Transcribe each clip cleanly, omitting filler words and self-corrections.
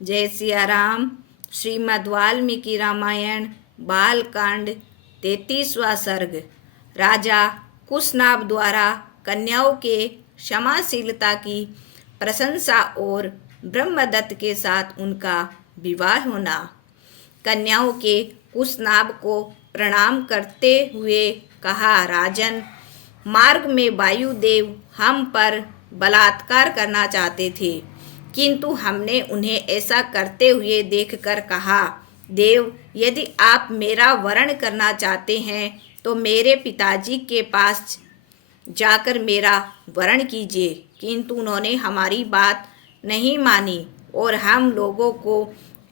जय सिया राम। श्रीमद् वाल्मीकि रामायण बालकांड 33वां सर्ग। राजा कुशनाभ द्वारा कन्याओं के क्षमाशीलता की प्रशंसा और ब्रह्मदत्त के साथ उनका विवाह होना। कन्याओं के कुशनाभ को प्रणाम करते हुए कहा, राजन, मार्ग में वायुदेव हम पर बलात्कार करना चाहते थे, किंतु हमने उन्हें ऐसा करते हुए देखकर कहा, देव, यदि आप मेरा वरण करना चाहते हैं तो मेरे पिताजी के पास जाकर मेरा वरण कीजिए। किंतु उन्होंने हमारी बात नहीं मानी और हम लोगों को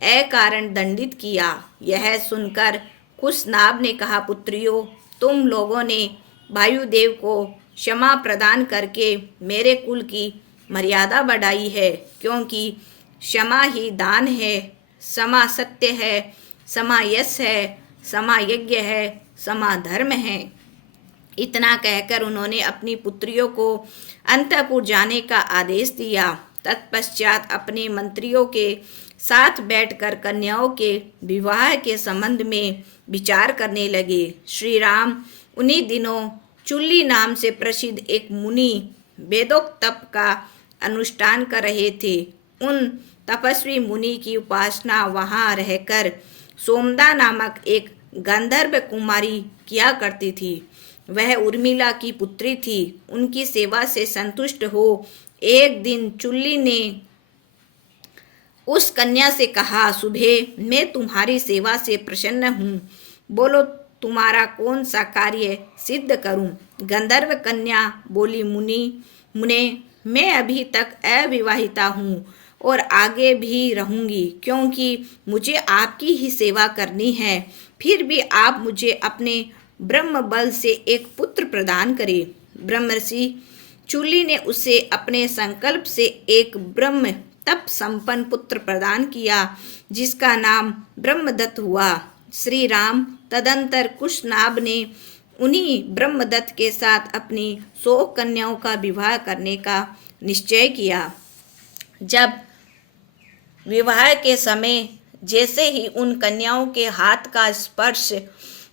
अकारण दंडित किया। यह सुनकर कुशनाभ ने कहा, पुत्रियों, तुम लोगों ने वायुदेव को क्षमा प्रदान करके मेरे कुल की मर्यादा बढ़ाई है, क्योंकि क्षमा ही दान है, क्षमा सत्य है, क्षमा यश है, क्षमा यज्ञ है, क्षमा धर्म है। इतना कहकर उन्होंने अपनी पुत्रियों को अंतःपुर जाने का आदेश दिया। तत्पश्चात अपने मंत्रियों के साथ बैठकर कन्याओं के विवाह के संबंध में विचार करने लगे। श्री राम उन्हीं दिनों चुल्ली नाम से प्रसिद्ध एक मुनि वेदोक्त तप का अनुष्ठान कर रहे थे। उन तपस्वी मुनि की उपासना वहां रहकर सोमदा नामक एक गंधर्व कुमारी किया करती थी। वह उर्मिला की पुत्री थी। उनकी सेवा से संतुष्ट हो एक दिन चुल्ली ने उस कन्या से कहा, सुबह मैं तुम्हारी सेवा से प्रसन्न हूँ, बोलो तुम्हारा कौन सा कार्य सिद्ध करूं। गंधर्व कन्या बोली, मुने, मैं अभी तक अविवाहिता हूँ और आगे भी रहूंगी, क्योंकि मुझे आपकी ही सेवा करनी है। फिर भी आप मुझे अपने ब्रह्म बल से एक पुत्र प्रदान करें। ब्रह्मर्षि चुल्ली ने उसे अपने संकल्प से एक ब्रह्म तप संपन्न पुत्र प्रदान किया, जिसका नाम ब्रह्मदत्त हुआ। श्री राम तदंतर कुशनाभ ने उन्हीं ब्रह्मदत्त के साथ अपनी 100 कन्याओं का विवाह करने का निश्चय किया। जब विवाह के समय जैसे ही उन कन्याओं के हाथ का स्पर्श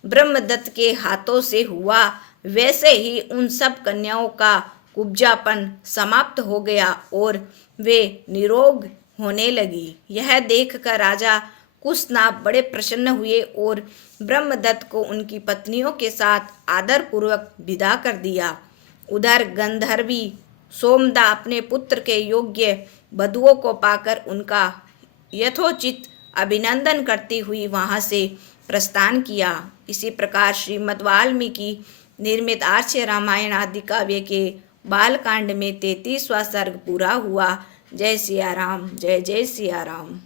ब्रह्मदत्त के हाथों से हुआ, वैसे ही उन सब कन्याओं का कुब्जापन समाप्त हो गया और वे निरोग होने लगी। यह देखकर राजा कुशनाभ बड़े प्रसन्न हुए और ब्रह्मदत्त को उनकी पत्नियों के साथ आदरपूर्वक विदा कर दिया। उधर गंधर्वी सोमदा अपने पुत्र के योग्य वधुओं को पाकर उनका यथोचित अभिनंदन करती हुई वहां से प्रस्थान किया। इसी प्रकार श्रीमद् वाल्मीकि निर्मित आर्ष रामायण आदि काव्य के बालकांड में 33वां सर्ग पूरा हुआ। जय सिया राम। जय जय सिया राम।